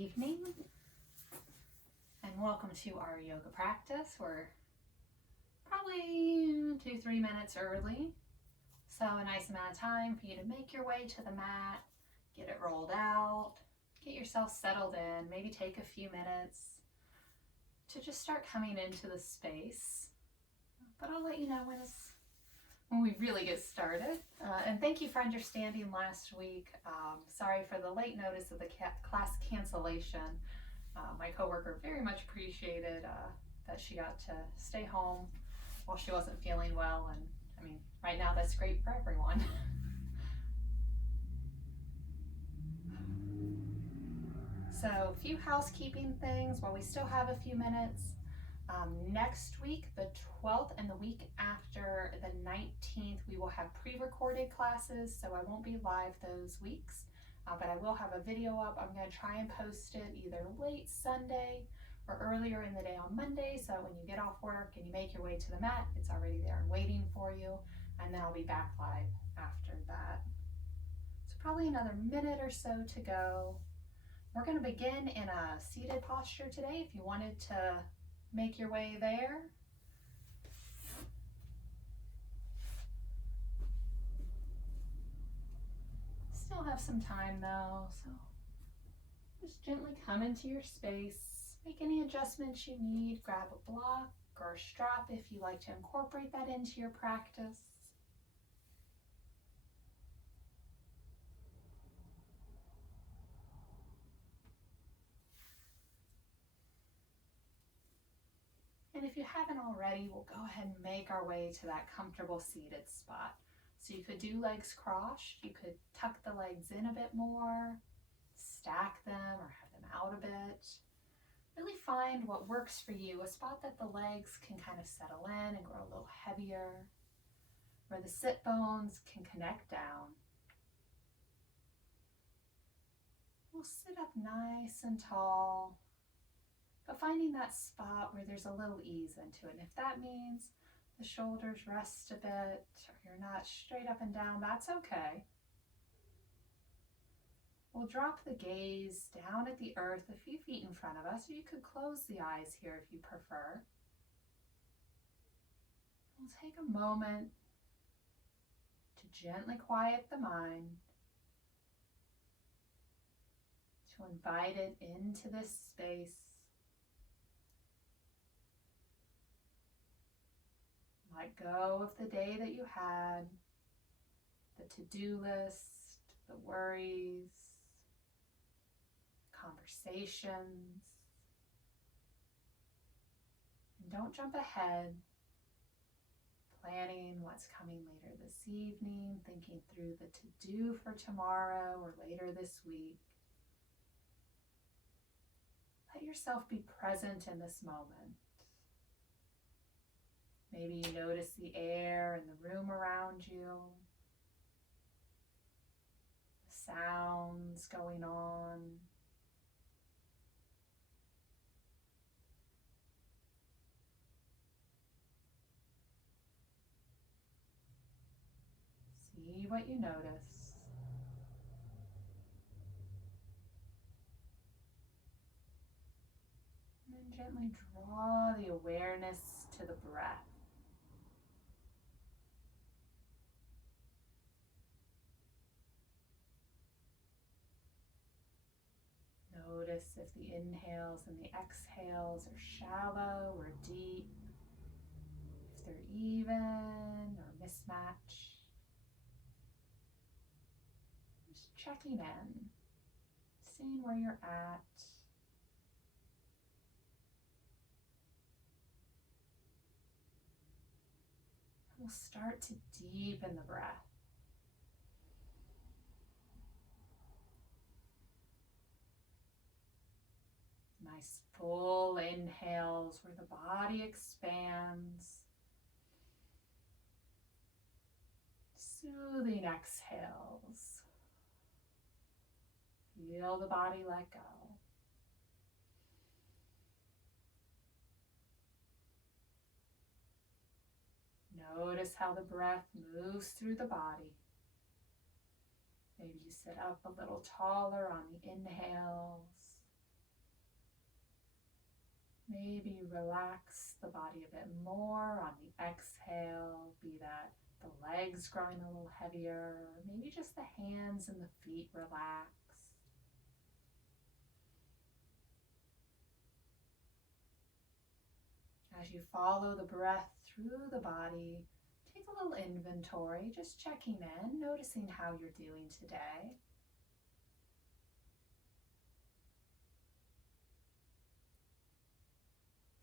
evening and welcome to our yoga practice. We're probably 2-3 minutes early, so a nice amount of time for you to make your way to the mat, get it rolled out, get yourself settled in, maybe take a few minutes to just start coming into the space. But I'll let you know when we really get started. And thank you for understanding last week. Sorry for the late notice of the class cancellation. My coworker very much appreciated that she got to stay home while she wasn't feeling well. And I mean, right now that's great for everyone. So a few housekeeping things while we still have a few minutes. Next week, the 12th, and the week after the 19th, we will have pre-recorded classes, so I won't be live those weeks, but I will have a video up. I'm going to try and post it either late Sunday or earlier in the day on Monday, so when you get off work and you make your way to the mat, it's already there and waiting for you, and then I'll be back live after that. So probably another minute or so to go. We're going to begin in a seated posture today. If you wanted to make your way there. Still have some time though, so just gently come into your space. Make any adjustments you need. Grab a block or a strap if you like to incorporate that into your practice. And if you haven't already, we'll go ahead and make our way to that comfortable seated spot. So you could do legs crossed, you could tuck the legs in a bit more, stack them or have them out a bit. Really find what works for you, a spot that the legs can kind of settle in and grow a little heavier, where the sit bones can connect down. We'll sit up nice and tall, but finding that spot where there's a little ease into it. And if that means the shoulders rest a bit or you're not straight up and down, that's okay. We'll drop the gaze down at the earth a few feet in front of us, or you could close the eyes here if you prefer. We'll take a moment to gently quiet the mind, to invite it into this space. Let go of the day that you had, the to-do list, the worries, conversations. And don't jump ahead, planning what's coming later this evening, thinking through the to-do for tomorrow or later this week. Let yourself be present in this moment. Maybe you notice the air in the room around you, the sounds going on. See what you notice. And then gently draw the awareness to the breath. Notice if the inhales and the exhales are shallow or deep, if they're even or mismatched. Just checking in, seeing where you're at. We'll start to deepen the breath. Nice full inhales where the body expands. Soothing exhales. Feel the body let go. Notice how the breath moves through the body. Maybe you sit up a little taller on the inhales Maybe relax the body a bit more on the exhale, be that the legs growing a little heavier, or maybe just the hands and the feet relax. As you follow the breath through the body, take a little inventory, just checking in, noticing how you're doing today.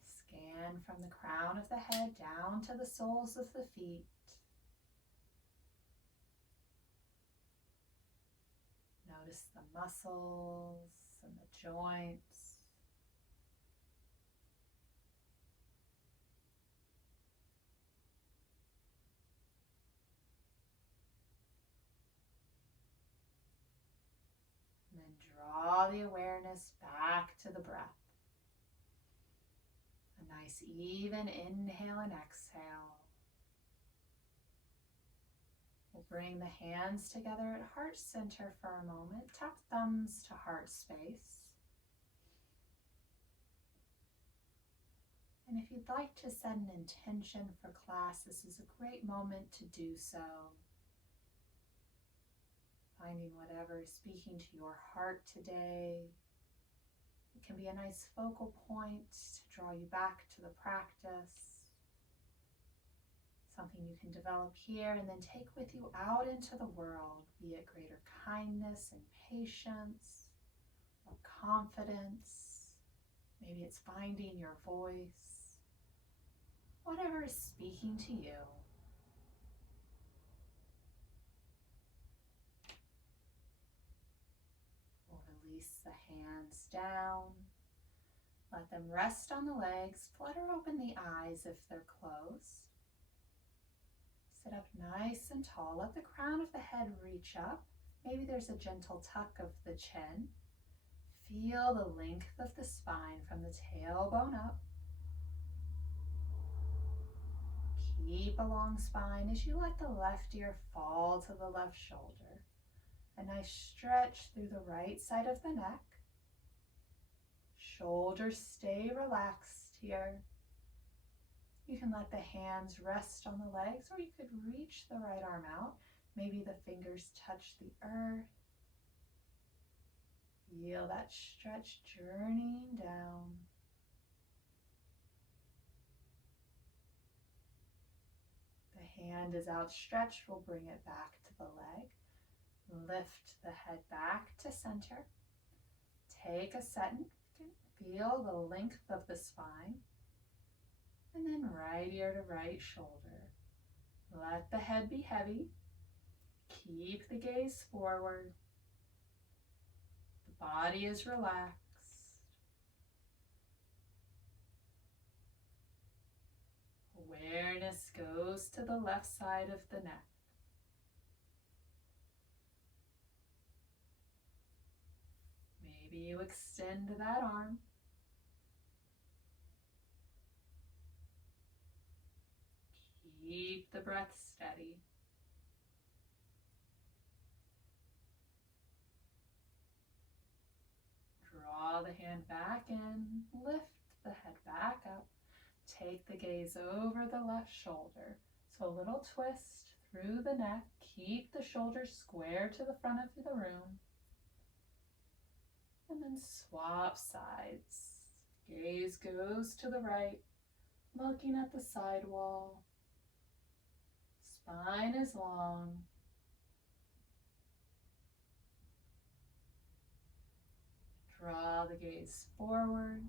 Scan from the crown of the head down to the soles of the feet. Notice the muscles and the joints. And then draw the awareness back to the breath. A nice even inhale and exhale. We'll bring the hands together at heart center for a moment. Tap thumbs to heart space. And if you'd like to set an intention for class, this is a great moment to do so. Finding whatever is speaking to your heart today. It can be a nice focal point to draw you back to the practice. Something you can develop here and then take with you out into the world, be it greater kindness and patience, or confidence. Maybe it's finding your voice. Whatever is speaking to you. We'll release the hands down. Let them rest on the legs. Flutter open the eyes if they're closed. Sit up nice and tall. Let the crown of the head reach up. Maybe there's a gentle tuck of the chin. Feel the length of the spine from the tailbone up. Keep a long spine as you let the left ear fall to the left shoulder. A nice stretch through the right side of the neck. Shoulders stay relaxed here. You can let the hands rest on the legs, or you could reach the right arm out. Maybe the fingers touch the earth. Feel that stretch journeying down. The hand is outstretched. We'll bring it back to the leg. Lift the head back to center. Take a second. Feel the length of the spine. And then right ear to right shoulder. Let the head be heavy. Keep the gaze forward. The body is relaxed. Awareness goes to the left side of the neck. Maybe you extend that arm. Keep the breath steady. Draw the hand back in, lift the head back up. Take the gaze over the left shoulder. So a little twist through the neck. Keep the shoulders square to the front of the room. And then swap sides. Gaze goes to the right, looking at the side wall. Spine is long. Draw the gaze forward.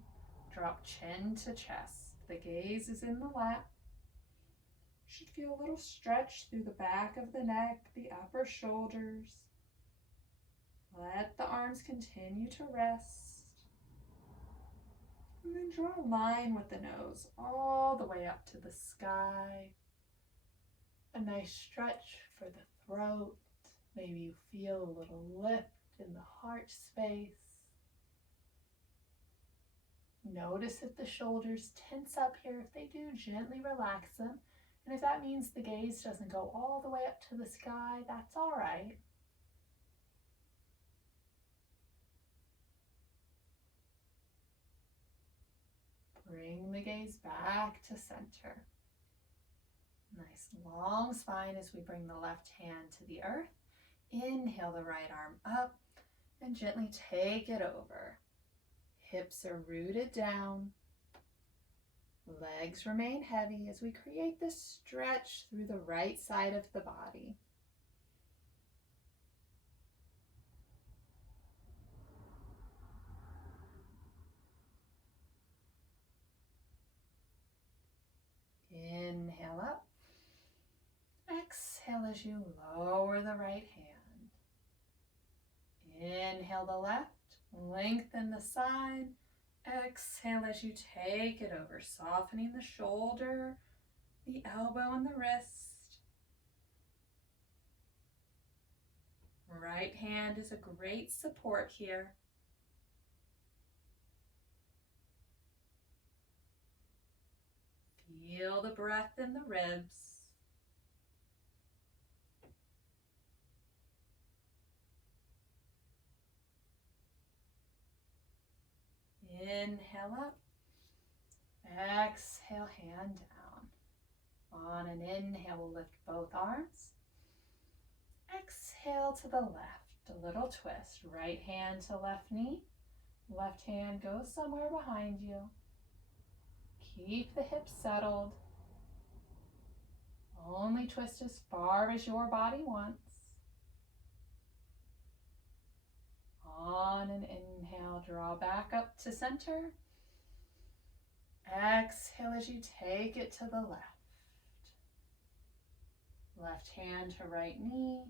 Drop chin to chest. The gaze is in the lap. You should feel a little stretch through the back of the neck, the upper shoulders. Let the arms continue to rest. And then draw a line with the nose all the way up to the sky. A nice stretch for the throat. Maybe you feel a little lift in the heart space. Notice if the shoulders tense up here. If they do, gently relax them. And if that means the gaze doesn't go all the way up to the sky, that's all right. Bring the gaze back to center. Nice long spine as we bring the left hand to the earth. Inhale the right arm up and gently take it over. Hips are rooted down. Legs remain heavy as we create this stretch through the right side of the body. Inhale up. Exhale as you lower the right hand. Inhale the left, lengthen the side. Exhale as you take it over, softening the shoulder, the elbow, and the wrist. Right hand is a great support here. Feel the breath in the ribs. Inhale up. Exhale, hand down. On an inhale, we'll lift both arms. Exhale to the left, a little twist. Right hand to left knee. Left hand goes somewhere behind you. Keep the hips settled. Only twist as far as your body wants. On an inhale, draw back up to center. Exhale as you take it to the left. Left hand to right knee.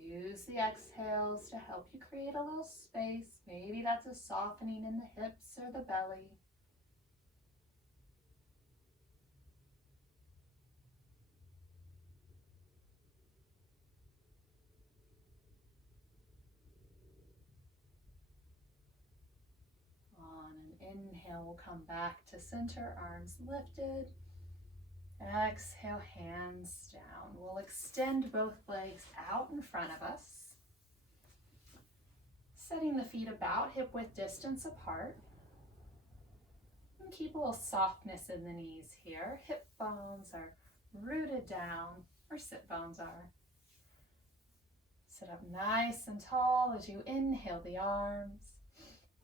Use the exhales to help you create a little space. Maybe that's a softening in the hips or the belly. On an inhale, we'll come back to center, arms lifted. Exhale, hands down. We'll extend both legs out in front of us, setting the feet about hip width distance apart. And keep a little softness in the knees here. Hip bones are rooted down, or sit bones are. Sit up nice and tall as you inhale the arms.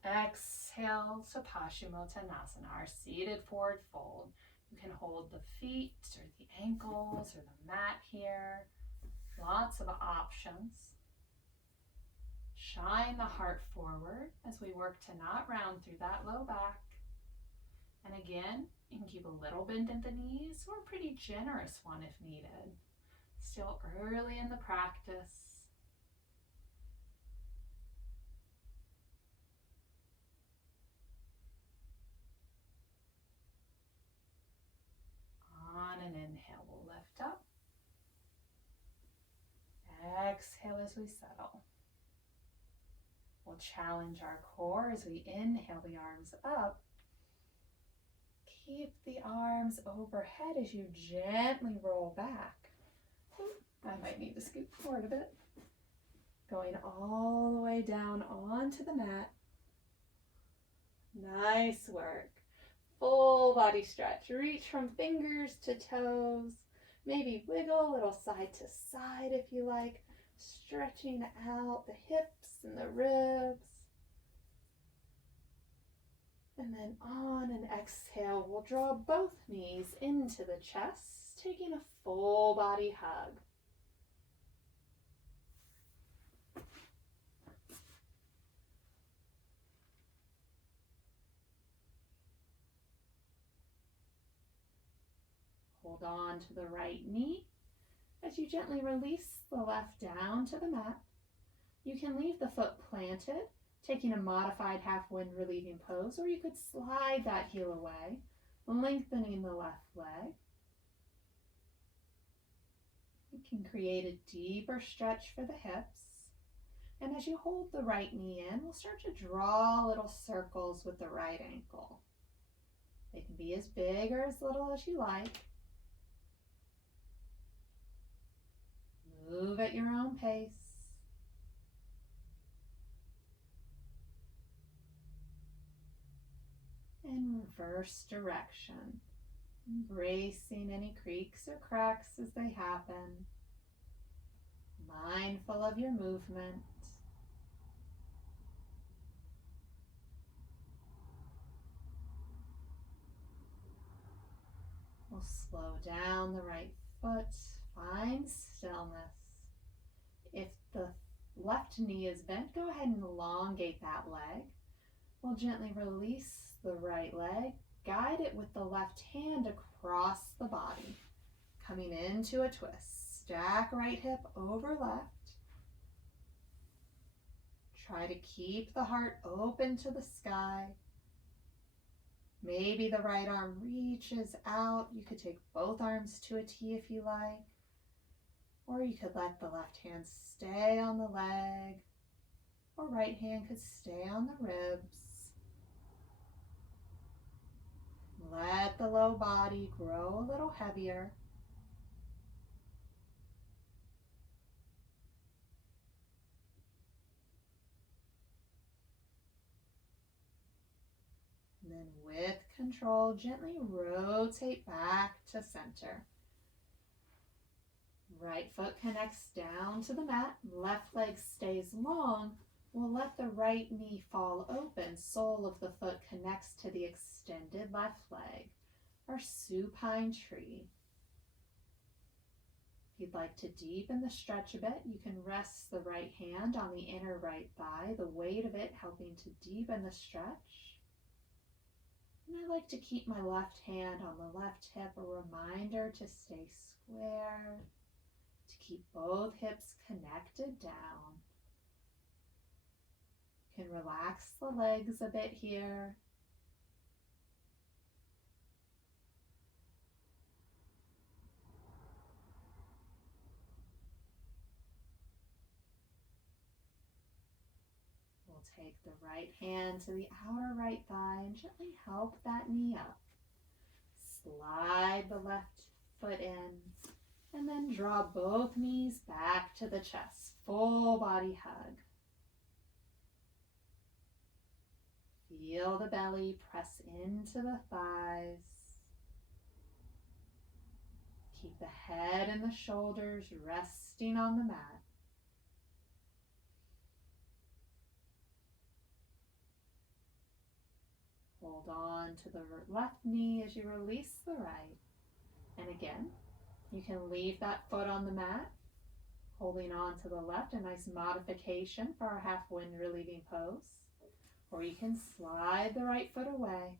Exhale to Paschimottanasana, our seated forward fold. You can hold the feet or the ankles or the mat here. Lots of options. Shine the heart forward as we work to not round through that low back. And again, you can keep a little bend in the knees or a pretty generous one if needed. Still early in the practice. On an inhale, we'll lift up. Exhale as we settle. We'll challenge our core as we inhale the arms up. Keep the arms overhead as you gently roll back. I might need to scoot forward a bit. Going all the way down onto the mat. Nice work. Full body stretch. Reach from fingers to toes. Maybe wiggle a little side to side if you like. Stretching out the hips and the ribs. And then on an exhale, we'll draw both knees into the chest, taking a full body hug. Hold on to the right knee as you gently release the left down to the mat. You can leave the foot planted, taking a modified half wind relieving pose, or you could slide that heel away, lengthening the left leg. You can create a deeper stretch for the hips. And as you hold the right knee in, we'll start to draw little circles with the right ankle. They can be as big or as little as you like. Move at your own pace. reverse direction, embracing any creaks or cracks as they happen, mindful of your movement. We'll slow down the right foot, find stillness. If the left knee is bent, go ahead and elongate that leg. We'll gently release the right leg, guide it with the left hand across the body, coming into a twist. Stack right hip over left. Try to keep the heart open to the sky. Maybe the right arm reaches out. You could take both arms to a T if you like. Or you could let the left hand stay on the leg. Or right hand could stay on the ribs. Let the low body grow a little heavier. And then with control, gently rotate back to center. Right foot connects down to the mat. Left leg stays long. We'll let the right knee fall open. Sole of the foot connects to the extended left leg, our supine tree. If you'd like to deepen the stretch a bit, you can rest the right hand on the inner right thigh, the weight of it helping to deepen the stretch. And I like to keep my left hand on the left hip, a reminder to stay square, to keep both hips connected down. You can relax the legs a bit here. We'll take the right hand to the outer right thigh and gently help that knee up. Slide the left foot in and then draw both knees back to the chest. Full body hug. Feel the belly press into the thighs. Keep the head and the shoulders resting on the mat. Hold on to the left knee as you release the right. And again, you can leave that foot on the mat, holding on to the left, a nice modification for our half wind relieving pose. Or you can slide the right foot away,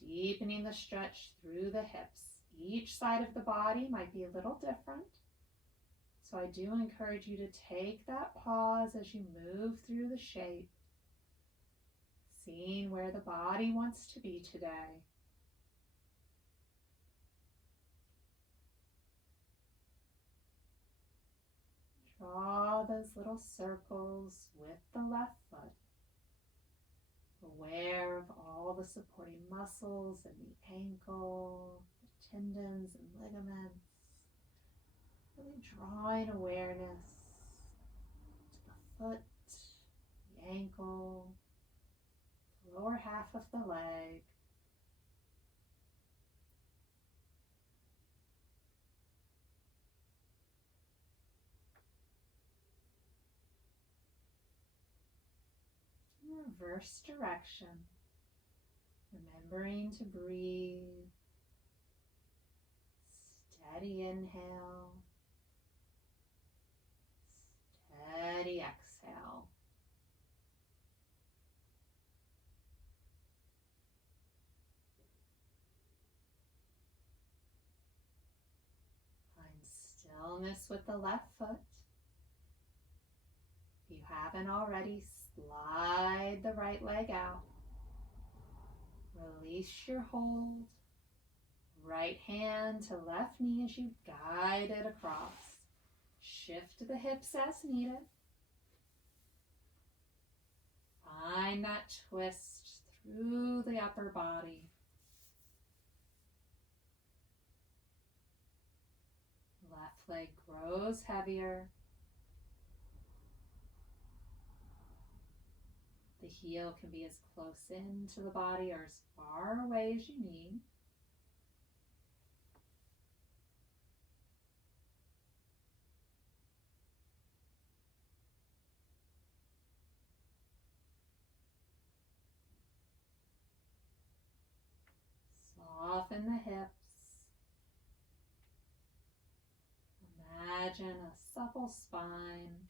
deepening the stretch through the hips. Each side of the body might be a little different, so I do encourage you to take that pause as you move through the shape, seeing where the body wants to be today. Draw those little circles with the left foot. Aware of all the supporting muscles in the ankle, the tendons and ligaments. Really drawing awareness to the foot, the ankle, the lower half of the leg. Reverse direction, remembering to breathe. Steady inhale, steady exhale. Find stillness with the left foot. If you haven't already, slide the right leg out. Release your hold. Right hand to left knee as you guide it across. Shift the hips as needed. Find that twist through the upper body. Left leg grows heavier. The heel can be as close into the body or as far away as you need. Soften the hips. Imagine a supple spine.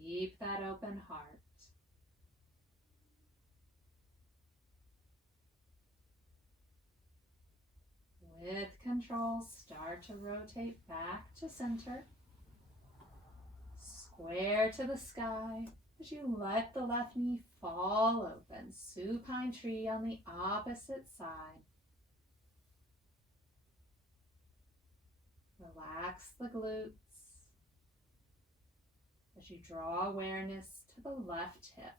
Keep that open heart. With control, start to rotate back to center. Square to the sky as you let the left knee fall open. Supine tree on the opposite side. Relax the glutes as you draw awareness to the left hip.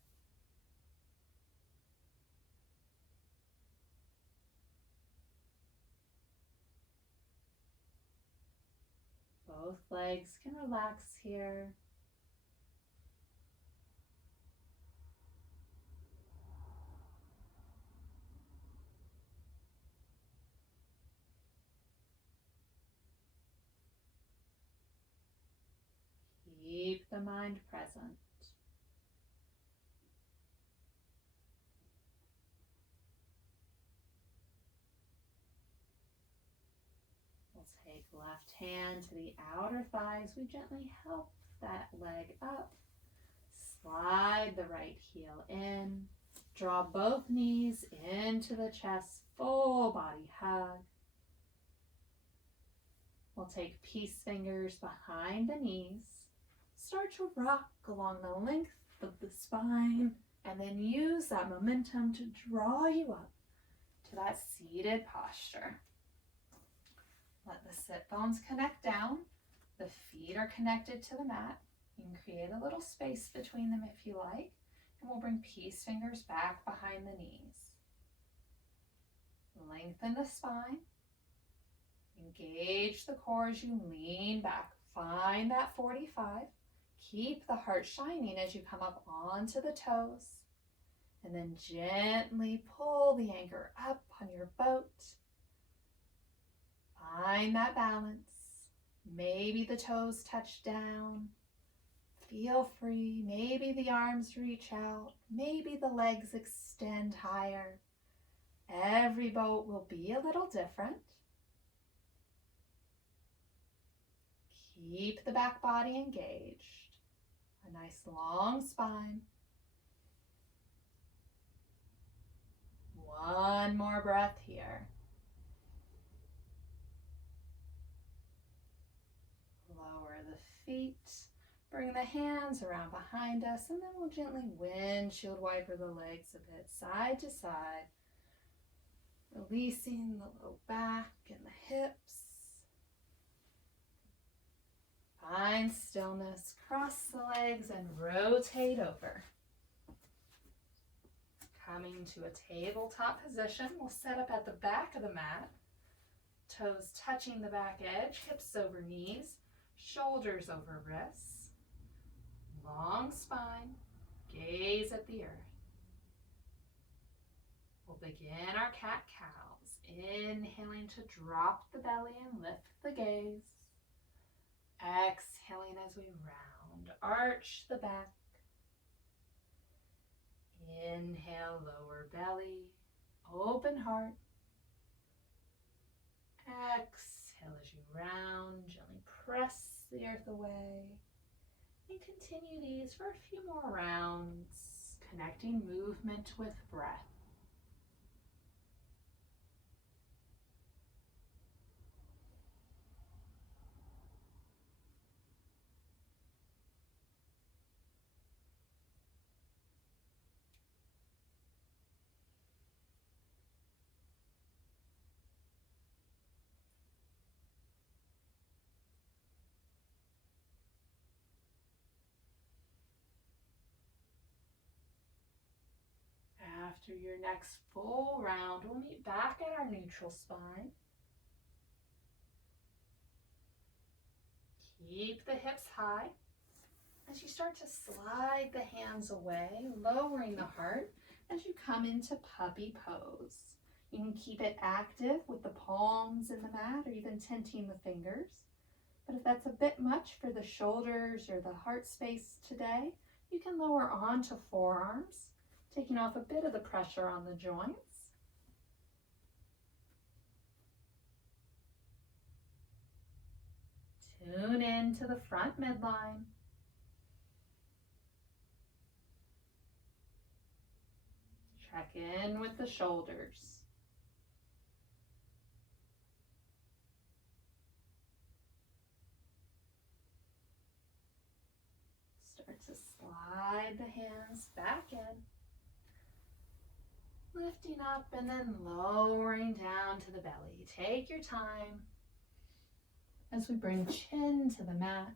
Both legs can relax here. Keep the mind present. We'll take left hand to the outer thighs. We gently help that leg up. Slide the right heel in. Draw both knees into the chest. Full body hug. We'll take peace fingers behind the knees. Start to rock along the length of the spine, and then use that momentum to draw you up to that seated posture. Let the sit bones connect down. The feet are connected to the mat. You can create a little space between them if you like, and we'll bring peace fingers back behind the knees. Lengthen the spine. Engage the core as you lean back. Find that 45. Keep the heart shining as you come up onto the toes. And then gently pull the anchor up on your boat. Find that balance. Maybe the toes touch down. Feel free. Maybe the arms reach out. Maybe the legs extend higher. Every boat will be a little different. Keep the back body engaged. A nice long spine. One more breath here. Lower the feet. Bring the hands around behind us, and then we'll gently windshield wiper the legs a bit side to side. Releasing the low back and the hips. Find stillness, cross the legs and rotate over. Coming to a tabletop position, we'll set up at the back of the mat. Toes touching the back edge, hips over knees, shoulders over wrists. Long spine, gaze at the earth. We'll begin our cat-cows. Inhaling to drop the belly and lift the gaze. Exhaling as we round, arch the back. Inhale, lower belly, open heart. Exhale as you round, gently press the earth away. And continue these for a few more rounds, connecting movement with breath. After your next full round, we'll meet back at our neutral spine. Keep the hips high. As you start to slide the hands away, lowering the heart as you come into puppy pose. You can keep it active with the palms in the mat or even tenting the fingers. But if that's a bit much for the shoulders or the heart space today, you can lower onto forearms, taking off a bit of the pressure on the joints. Tune in to the front midline. Check in with the shoulders. Start to slide the hands back in. Lifting up and then lowering down to the belly. Take your time as we bring chin to the mat,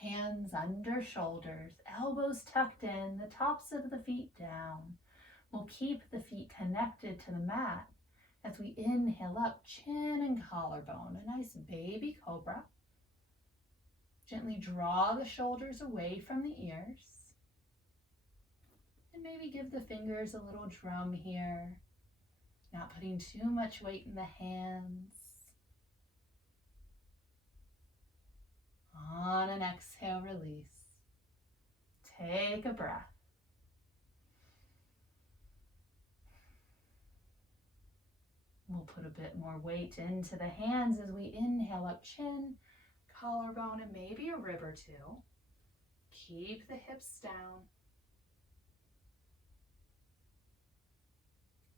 hands under shoulders, elbows tucked in, the tops of the feet down. We'll keep the feet connected to the mat as we inhale up, chin and collarbone, a nice baby cobra. Gently draw the shoulders away from the ears. And maybe give the fingers a little drum here, not putting too much weight in the hands. On an exhale, release. Take a breath. We'll put a bit more weight into the hands as we inhale up, chin, collarbone, and maybe a rib or two. Keep the hips down.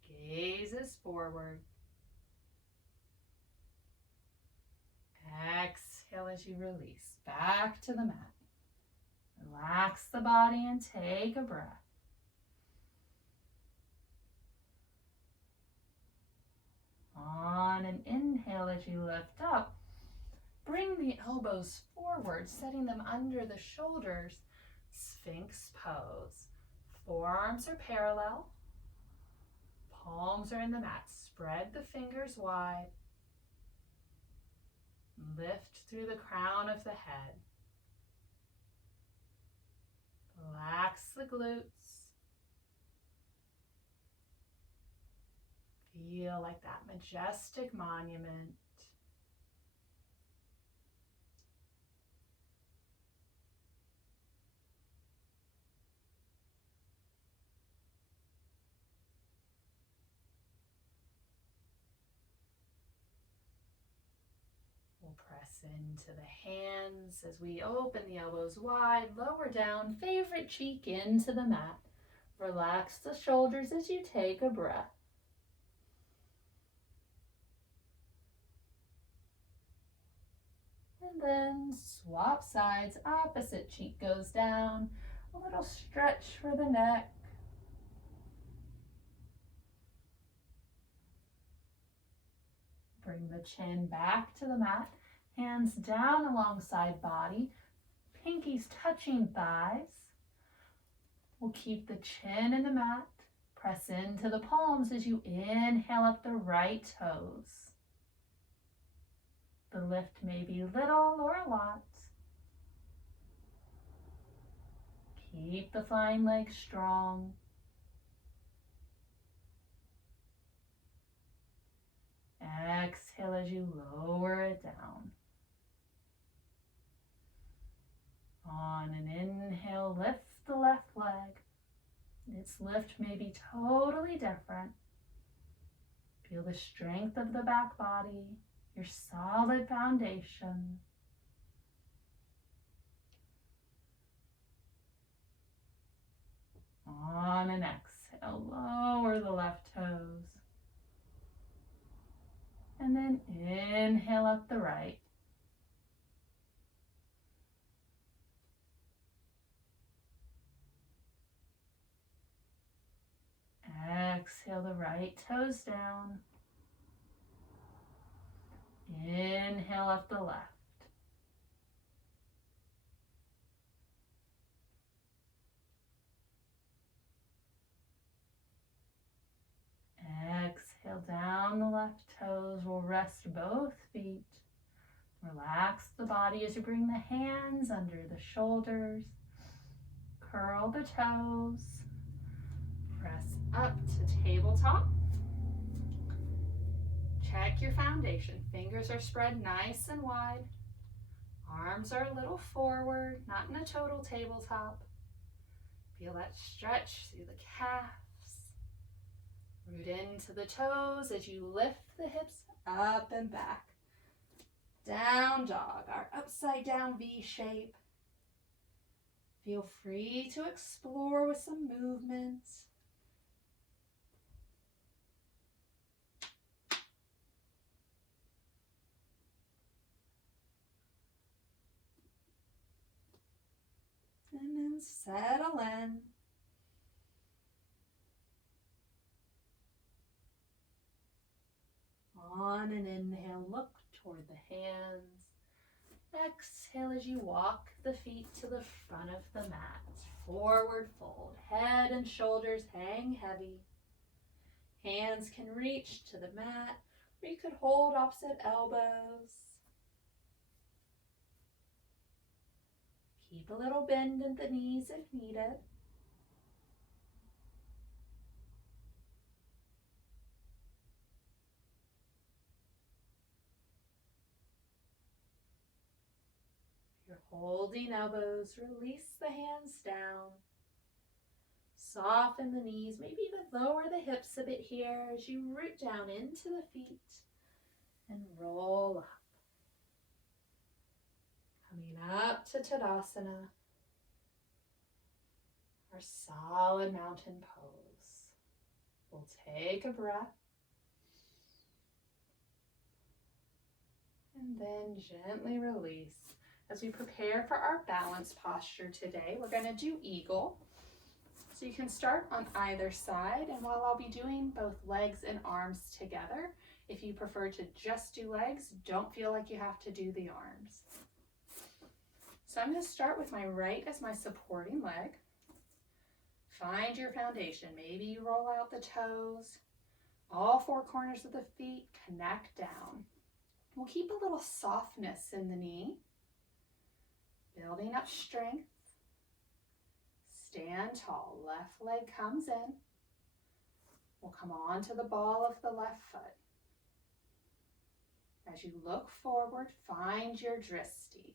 Gazes forward. Exhale as you release. Back to the mat. Relax the body and take a breath. On an inhale as you lift up, bring the elbows forward, setting them under the shoulders. Sphinx pose. Forearms are parallel. Palms are in the mat. Spread the fingers wide. Lift through the crown of the head. Relax the glutes. Feel like that majestic monument. We'll press into the hands as we open the elbows wide, lower down, favorite cheek into the mat. Relax the shoulders as you take a breath. And then swap sides, opposite cheek goes down. A little stretch for the neck. Bring the chin back to the mat, hands down alongside body, pinkies touching thighs. We'll keep the chin in the mat, press into the palms as you inhale up the right toes. The lift may be little or a lot. Keep the flying legs strong. Exhale as you lower it down. On an inhale, lift the left leg. Its lift may be totally different. Feel the strength of the back body, your solid foundation. On an exhale, lower the left toes. And then inhale up the right. Exhale the right toes down. Inhale up the left. rest both feet. Relax the body as you bring the hands under the shoulders. Curl the toes. Press up to tabletop. Check your foundation. Fingers are spread nice and wide. Arms are a little forward, not in a total tabletop. Feel that stretch through the calves. Root into the toes as you lift the hips up and back. Down dog, our upside down V shape. Feel free to explore with some movements. And then settle in. On an inhale, look toward the hands. Exhale as you walk the feet to the front of the mat. Forward fold, head and shoulders hang heavy. Hands can reach to the mat, or you could hold opposite elbows. Keep a little bend at the knees if needed. You're holding elbows, release the hands down. Soften the knees, maybe even lower the hips a bit here as you root down into the feet and roll up. Coming up to Tadasana, our solid mountain pose. We'll take a breath and then gently release. As we prepare for our balance posture today, we're going to do eagle. So you can start on either side, and while I'll be doing both legs and arms together, if you prefer to just do legs, don't feel like you have to do the arms. So I'm going to start with my right as my supporting leg. Find your foundation. Maybe you roll out the toes. All four corners of the feet connect down. We'll keep a little softness in the knee. Building up strength. Stand tall. Left leg comes in. We'll come on to the ball of the left foot. As you look forward, find your drishti,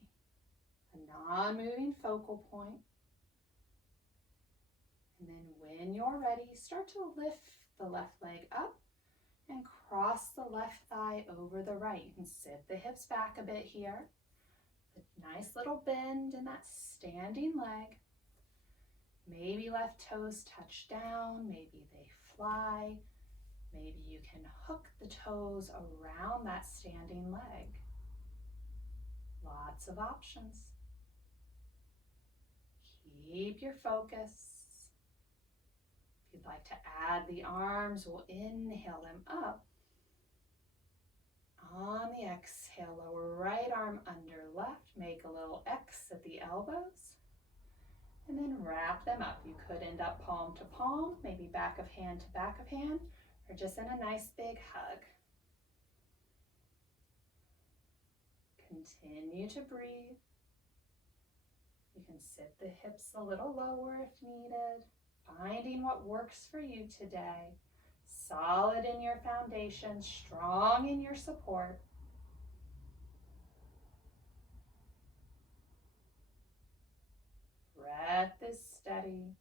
a non-moving focal point. And then when you're ready, start to lift the left leg up and cross the left thigh over the right. You can sit the hips back a bit here. A nice little bend in that standing leg. Maybe left toes touch down, maybe they fly. Maybe you can hook the toes around that standing leg. Lots of options. Keep your focus. If you'd like to add the arms, we'll inhale them up. On the exhale, lower right arm under left. Make a little X at the elbows. And then wrap them up. You could end up palm to palm, maybe back of hand to back of hand, or just in a nice big hug. Continue to breathe. You can sit the hips a little lower if needed, finding what works for you today. Solid in your foundation, strong in your support. Breath is steady.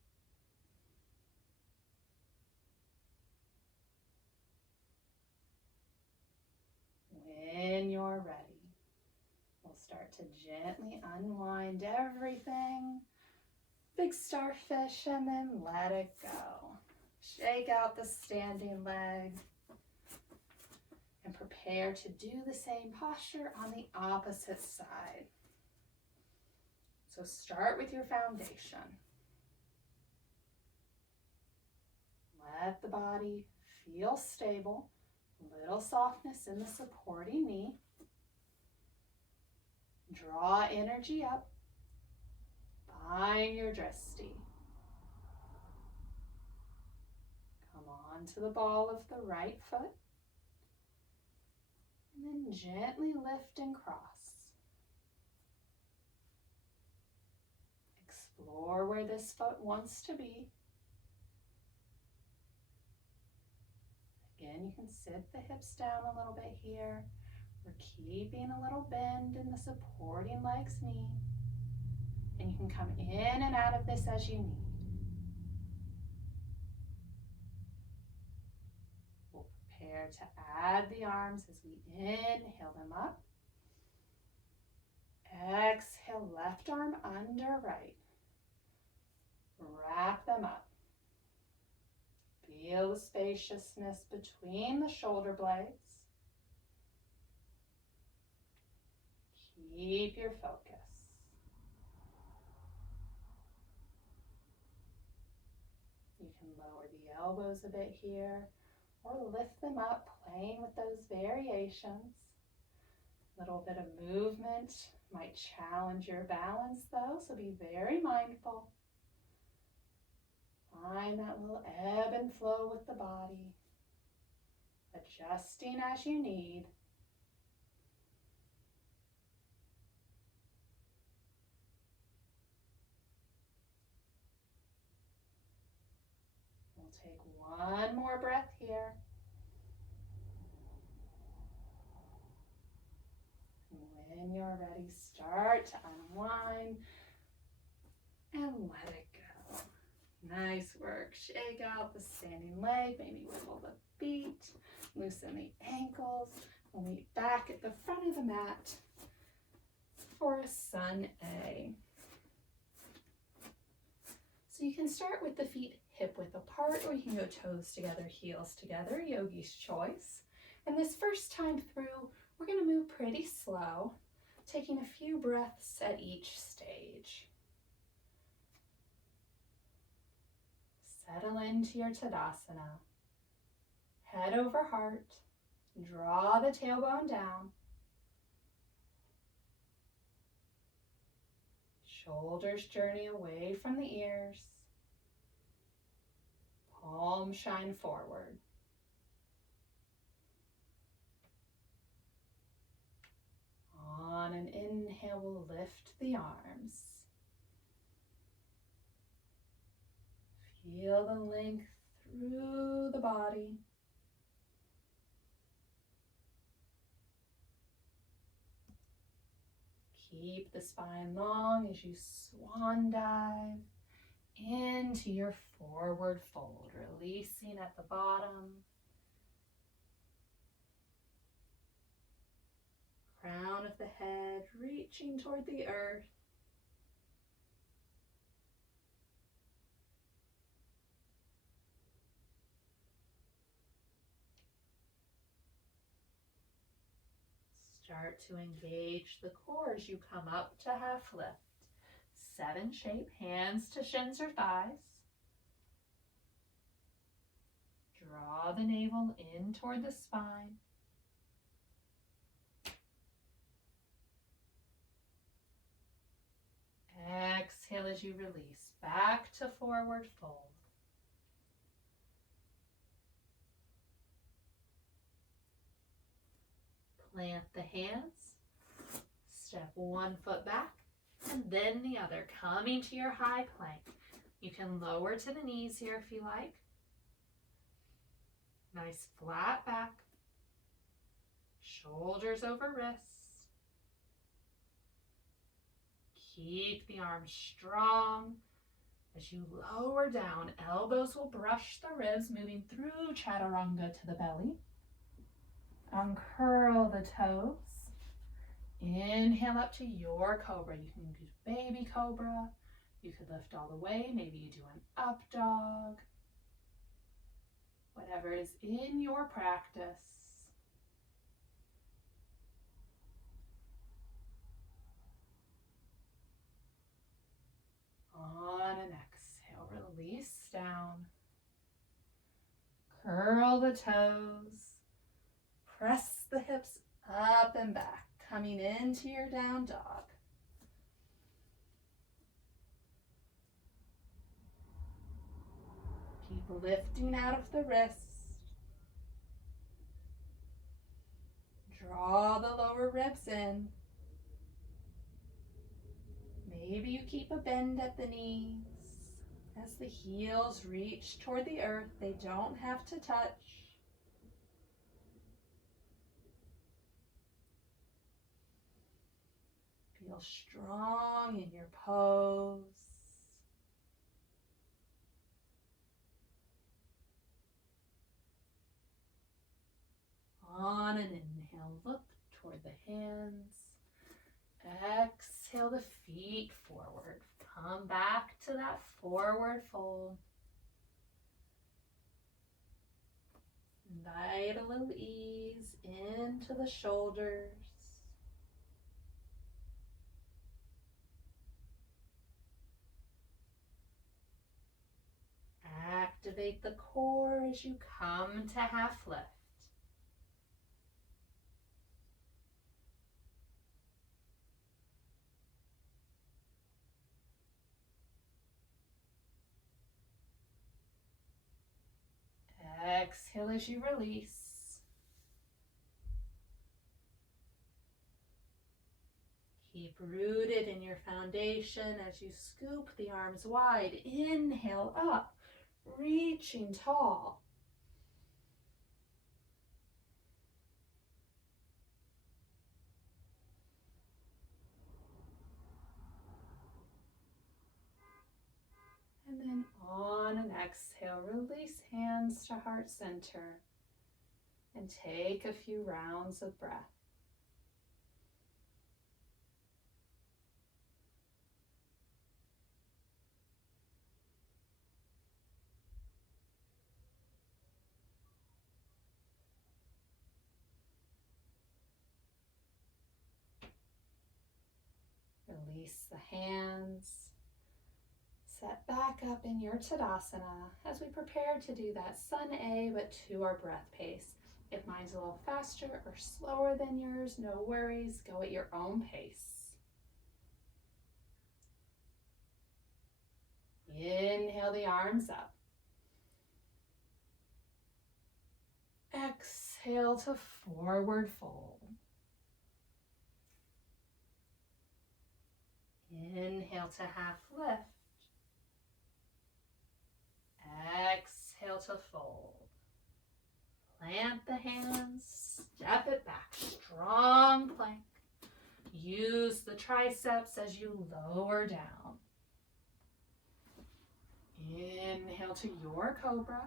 When you're ready, we'll start to gently unwind everything. Big starfish, and then let it go. Shake out the standing leg and prepare to do the same posture on the opposite side. So start with your foundation. Let the body feel stable. Little softness in the supporting knee. Draw energy up. Find your drishti. Come on to the ball of the right foot. Gently lift and cross. Explore where this foot wants to be. Again, you can sit the hips down a little bit here. We're keeping a little bend in the supporting legs knee. And you can come in and out of this as you need. We'll prepare to add the arms as we inhale them up. Exhale, left arm under right. Wrap them up. Feel the spaciousness between the shoulder blades. Keep your focus. You can lower the elbows a bit here or lift them up, playing with those variations. A little bit of movement might challenge your balance though, so be very mindful. Find that little ebb and flow with the body, adjusting as you need. We'll take one more breath here. And when you're ready, start to unwind and let it go. Nice work. Shake out the standing leg, maybe wiggle the feet, loosen the ankles. We'll meet back at the front of the mat for a sun A. So you can start with the feet hip width apart, or you can go toes together, heels together, yogi's choice. And this first time through, we're going to move pretty slow, taking a few breaths at each stage. Settle into your Tadasana. Head over heart. Draw the tailbone down. Shoulders journey away from the ears. Palms shine forward. On an inhale, we'll lift the arms. Feel the length through the body. Keep the spine long as you swan dive into your forward fold, releasing at the bottom. Crown of the head reaching toward the earth. Start to engage the core as you come up to half lift. 7 shape, hands to shins or thighs. Draw the navel in toward the spine. Exhale as you release, back to forward fold. Plant the hands, step one foot back, and then the other, coming to your high plank. You can lower to the knees here if you like. Nice flat back, shoulders over wrists. Keep the arms strong. As you lower down, elbows will brush the ribs, moving through chaturanga to the belly. Uncurl the toes. Inhale up to your cobra. You can do baby cobra. You could lift all the way. Maybe you do an up dog. Whatever is in your practice. On an exhale, release down. Curl the toes. Press the hips up and back, coming into your down dog. Keep lifting out of the wrist. Draw the lower ribs in. Maybe you keep a bend at the knees. As the heels reach toward the earth, they don't have to touch. Feel strong in your pose. On an inhale, look toward the hands. Exhale the feet forward. Come back to that forward fold. Invite a little ease into the shoulders. Activate the core as you come to half lift. Exhale as you release. Keep rooted in your foundation as you scoop the arms wide. Inhale up, reaching tall. And then on an exhale, release hands to heart center and take a few rounds of breath. Release the hands. Set back up in your Tadasana as we prepare to do that Sun A, but to our breath pace. If mine's a little faster or slower than yours, no worries. Go at your own pace. Inhale the arms up. Exhale to forward fold. Inhale to half lift. Exhale to fold. Plant the hands, step it back, strong plank. Use the triceps as you lower down. Inhale to your cobra.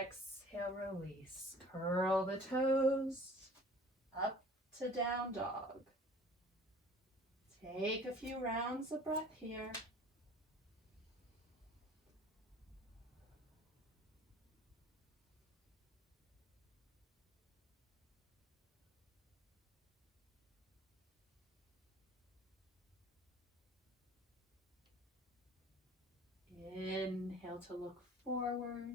Exhale, release. Curl the toes, up to down dog. Take a few rounds of breath here. Inhale to look forward.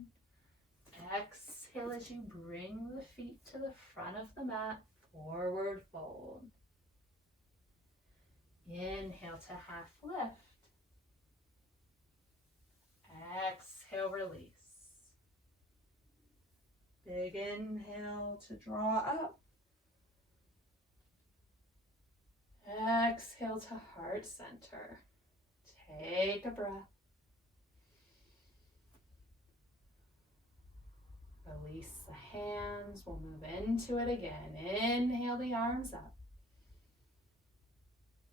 Exhale as you bring the feet to the front of the mat, forward fold. Inhale to half lift. Exhale, release. Big inhale to draw up. Exhale to heart center. Take a breath. Release the hands. We'll move into it again. Inhale the arms up.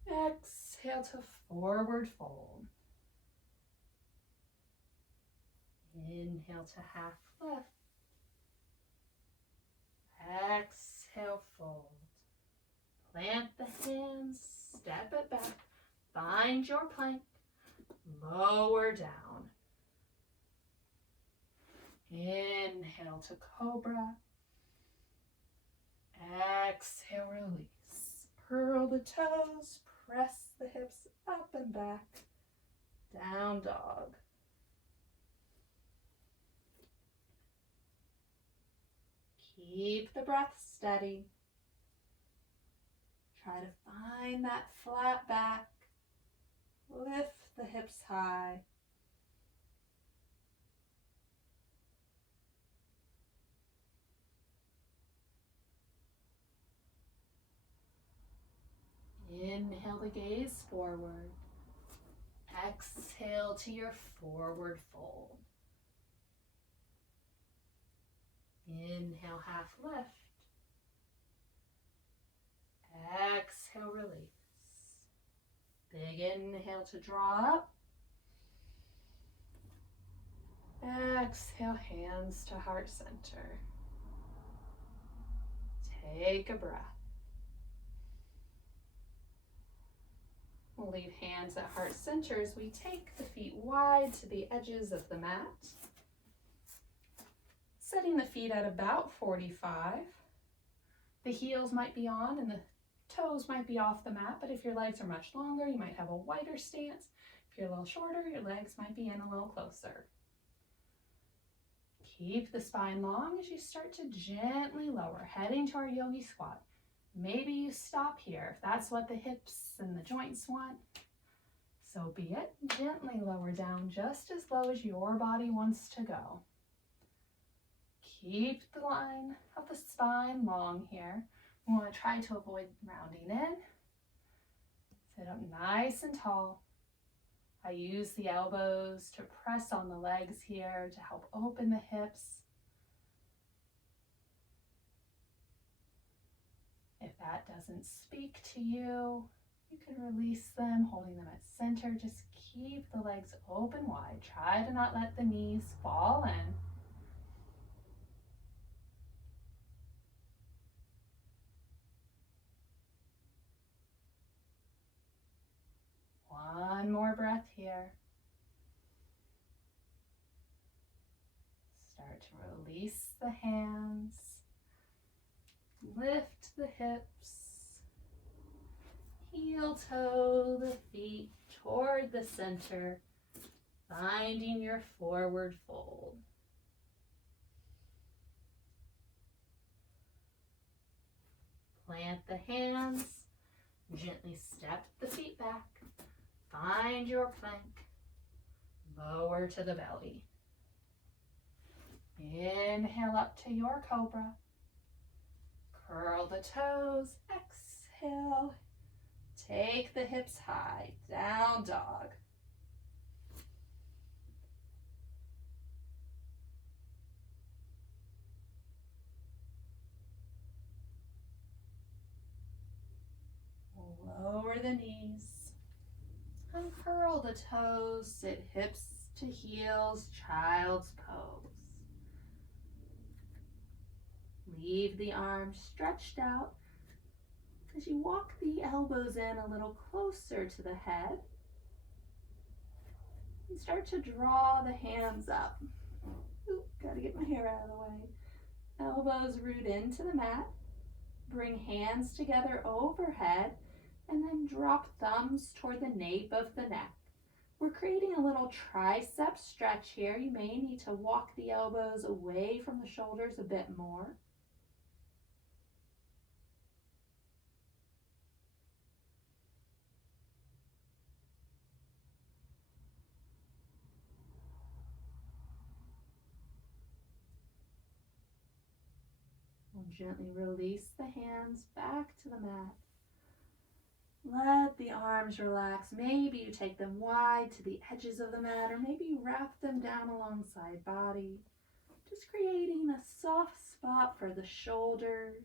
Exhale to forward fold. Inhale to half lift. Exhale, fold. Plant the hands, step it back. Find your plank. Lower down. Inhale to cobra. Exhale, release. Curl the toes, press the hips up and back. Down dog. Keep the breath steady. Try to find that flat back. Lift the hips high. Inhale to gaze forward. Exhale to your forward fold. Inhale, half lift. Exhale, release. Big inhale to draw up. Exhale, hands to heart center. Take a breath. We'll leave hands at heart center as we take the feet wide to the edges of the mat. Setting the feet at about 45. The heels might be on and the toes might be off the mat, but if your legs are much longer, you might have a wider stance. If you're a little shorter, your legs might be in a little closer. Keep the spine long as you start to gently lower, heading to our yogi squat. Maybe you stop here if that's what the hips and the joints want. So be it. Gently lower down just as low as your body wants to go. Keep the line of the spine long here. We want to try to avoid rounding in. Sit up nice and tall. I use the elbows to press on the legs here to help open the hips. If that doesn't speak to you, you can release them, holding them at center. Just keep the legs open wide. Try to not let the knees fall in. One more breath here. Start to release the hands. Lift the hips. Heel toe the feet toward the center, finding your forward fold. Plant the hands. Gently step the feet back. Find your plank. Lower to the belly. Inhale up to your cobra. Curl the toes. Exhale. Take the hips high. Down dog. Lower the knees. Uncurl the toes, sit hips to heels, child's pose. Leave the arms stretched out as you walk the elbows in a little closer to the head. And start to draw the hands up. Oop, gotta get my hair out of the way. Elbows root into the mat. Bring hands together overhead. And then drop thumbs toward the nape of the neck. We're creating a little tricep stretch here. You may need to walk the elbows away from the shoulders a bit more. We'll gently release the hands back to the mat. Let the arms relax. Maybe you take them wide to the edges of the mat, or maybe you wrap them down alongside body. Just creating a soft spot for the shoulders.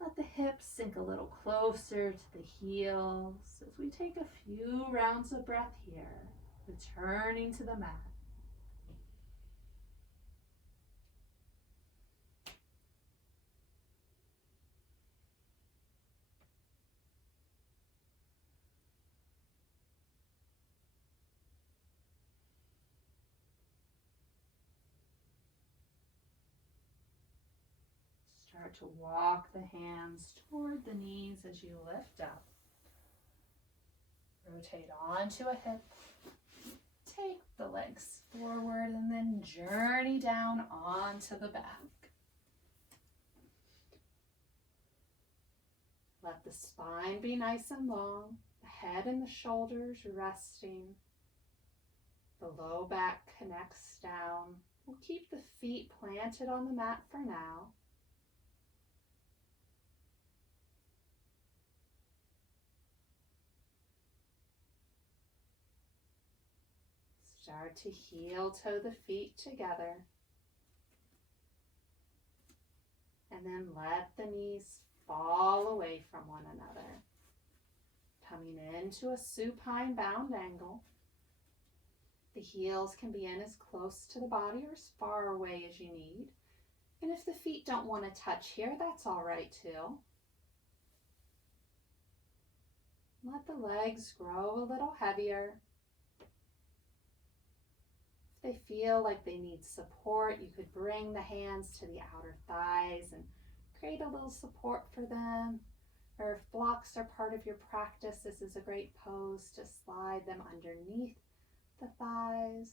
Let the hips sink a little closer to the heels as we take a few rounds of breath here, returning to the mat. Start to walk the hands toward the knees as you lift up. Rotate onto a hip. Take the legs forward and then journey down onto the back. Let the spine be nice and long, the head and the shoulders resting. The low back connects down. We'll keep the feet planted on the mat for now. Start to heel toe the feet together. And then let the knees fall away from one another. Coming into a supine bound angle. The heels can be in as close to the body or as far away as you need. And if the feet don't want to touch here, that's all right too. Let the legs grow a little heavier. If they feel like they need support, you could bring the hands to the outer thighs and create a little support for them. Or if blocks are part of your practice, this is a great pose to slide them underneath the thighs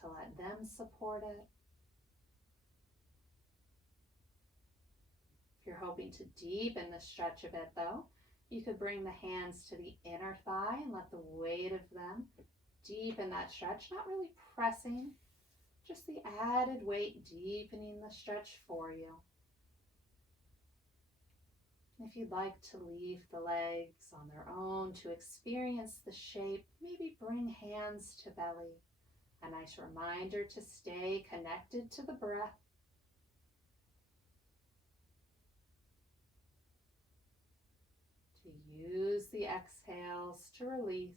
to let them support it. If you're hoping to deepen the stretch a bit though, you could bring the hands to the inner thigh and let the weight of them deepen that stretch, not really pressing, just the added weight deepening the stretch for you. If you'd like to leave the legs on their own to experience the shape, maybe bring hands to belly. A nice reminder to stay connected to the breath. To use the exhales to release.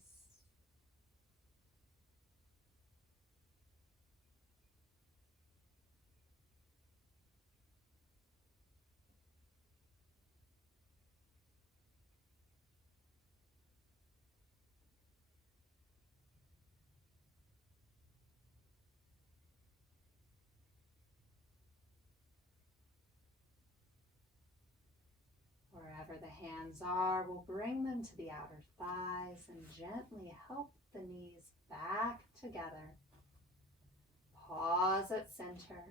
Wherever the hands are, we'll bring them to the outer thighs and gently help the knees back together. Pause at center.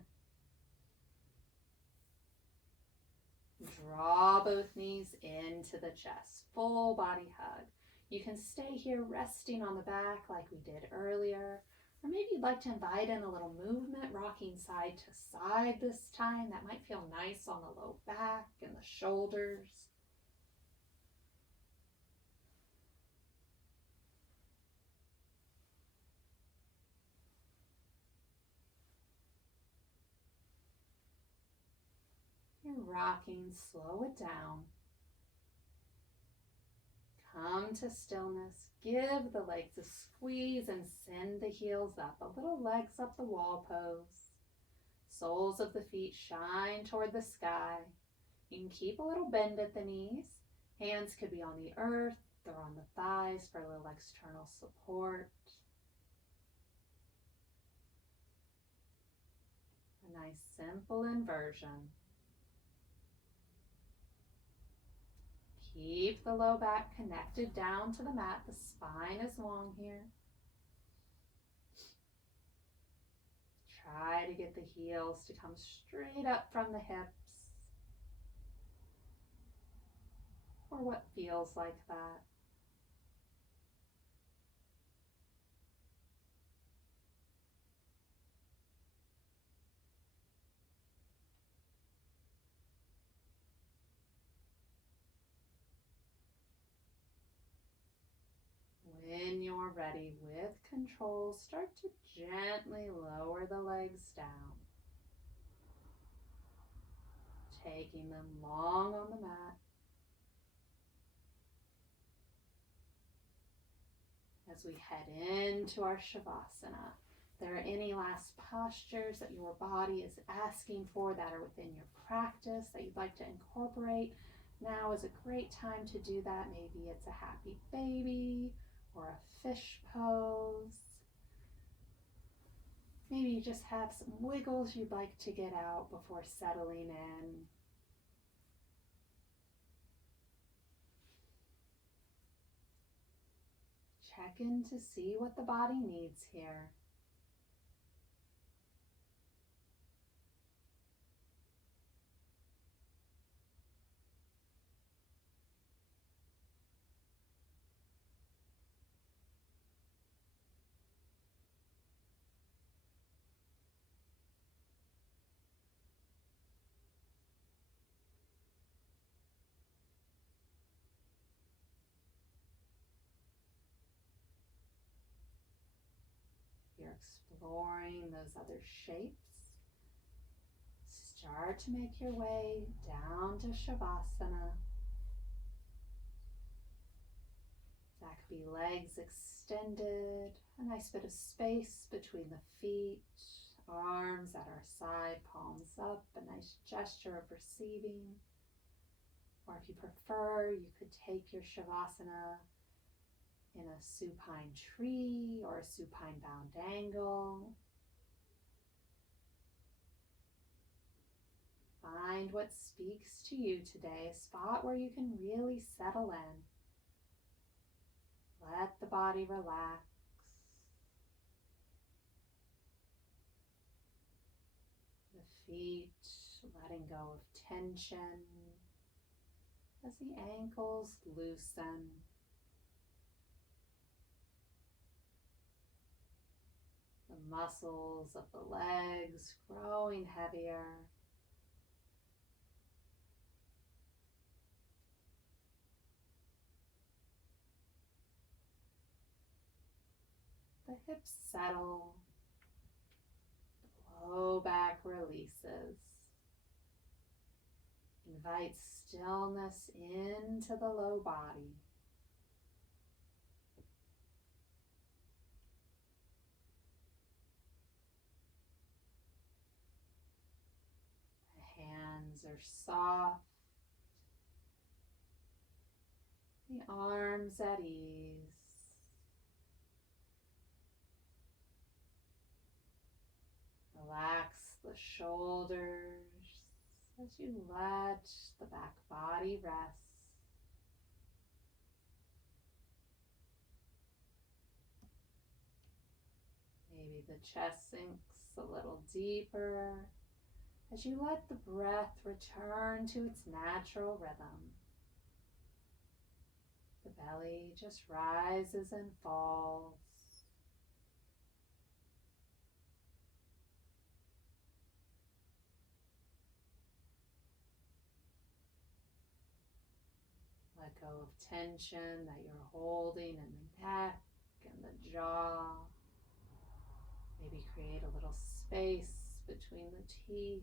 Draw both knees into the chest. Full body hug. You can stay here resting on the back like we did earlier. Or maybe you'd like to invite in a little movement, rocking side to side this time. That might feel nice on the low back and the shoulders. You're rocking, slow it down. Come to stillness. Give the legs a squeeze and send the heels up. A little legs up the wall pose. Soles of the feet shine toward the sky. You can keep a little bend at the knees. Hands could be on the earth or on the thighs for a little external support. A nice simple inversion. Keep the low back connected down to the mat. The spine is long here. Try to get the heels to come straight up from the hips, or what feels like that. When you're ready, with control, start to gently lower the legs down. Taking them long on the mat. As we head into our Shavasana, if there are any last postures that your body is asking for that are within your practice that you'd like to incorporate, now is a great time to do that. Maybe it's a happy baby or a fish pose. Maybe you just have some wiggles you'd like to get out before settling in. Check in to see what the body needs here. exploring those other shapes. Start to make your way down to Shavasana. That could be legs extended, a nice bit of space between the feet, arms at our side, palms up, a nice gesture of receiving. Or if you prefer, you could take your Shavasana in a supine tree or a supine bound angle. Find what speaks to you today, a spot where you can really settle in. Let the body relax. The feet letting go of tension as the ankles loosen. The muscles of the legs growing heavier. The hips settle, the low back releases. Invite stillness into the low body. The hands are soft, the arms at ease. Relax the shoulders as you let the back body rest. Maybe the chest sinks a little deeper as you let the breath return to its natural rhythm. The belly just rises and falls. Let go of tension that you're holding in the neck and the jaw. Maybe create a little space between the teeth.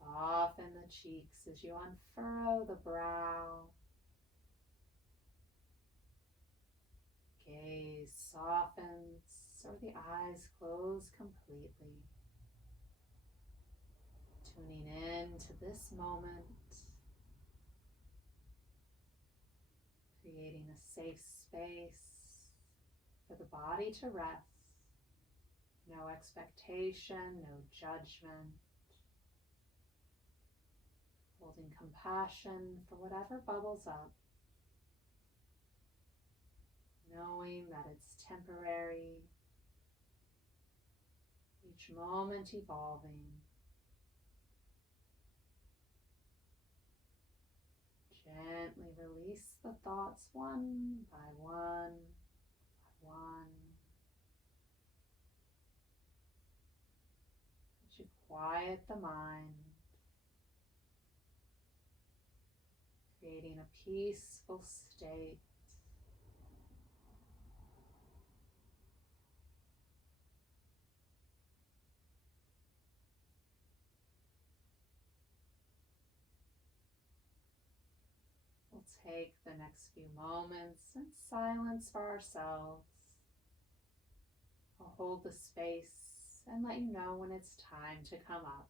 Soften the cheeks as you unfurrow the brow. Gaze softens or the eyes close completely. Tuning in to this moment, creating a safe space for the body to rest. No expectation, no judgment. Holding compassion for whatever bubbles up. Knowing that it's temporary, each moment evolving. Gently release the thoughts one by one by one. As you quiet the mind, creating a peaceful state. We'll take the next few moments in silence for ourselves. I'll hold the space and let you know when it's time to come up.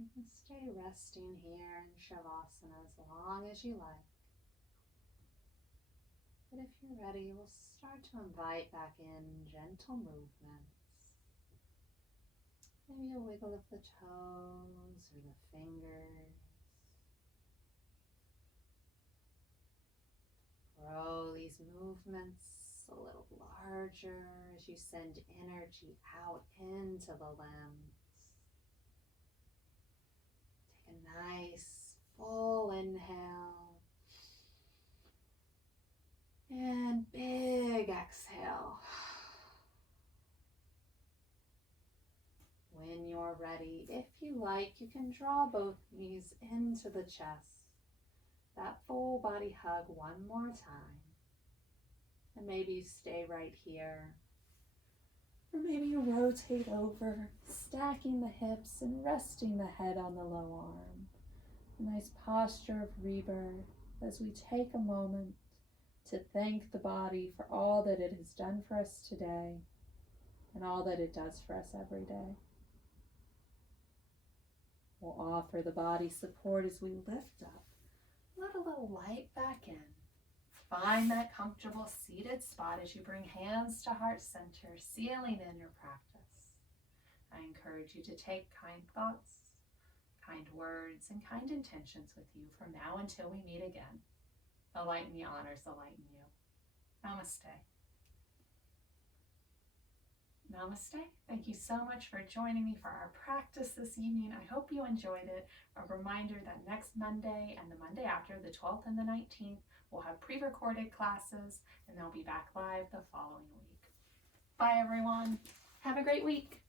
You can stay resting here in Shavasana as long as you like. But if you're ready, we'll start to invite back in gentle movements. Maybe a wiggle of the toes or the fingers. Grow these movements a little larger as you send energy out into the limbs. Take a nice full inhale and big exhale. When you're ready, if you like, you can draw both knees into the chest. That full body hug one more time. And maybe you stay right here. Or maybe you rotate over, stacking the hips and resting the head on the low arm. A nice posture of rebirth as we take a moment to thank the body for all that it has done for us today and all that it does for us every day. We'll offer the body support as we lift up. Let a little light back in. Find that comfortable seated spot as you bring hands to heart center, sealing in your practice. I encourage you to take kind thoughts, kind words, and kind intentions with you from now until we meet again. The light in me honors the light in you. Namaste. Namaste. Thank you so much for joining me for our practice this evening. I hope you enjoyed it. A reminder that next Monday and the Monday after, the 12th and the 19th, we'll have pre-recorded classes, and they'll be back live the following week. Bye, everyone. Have a great week.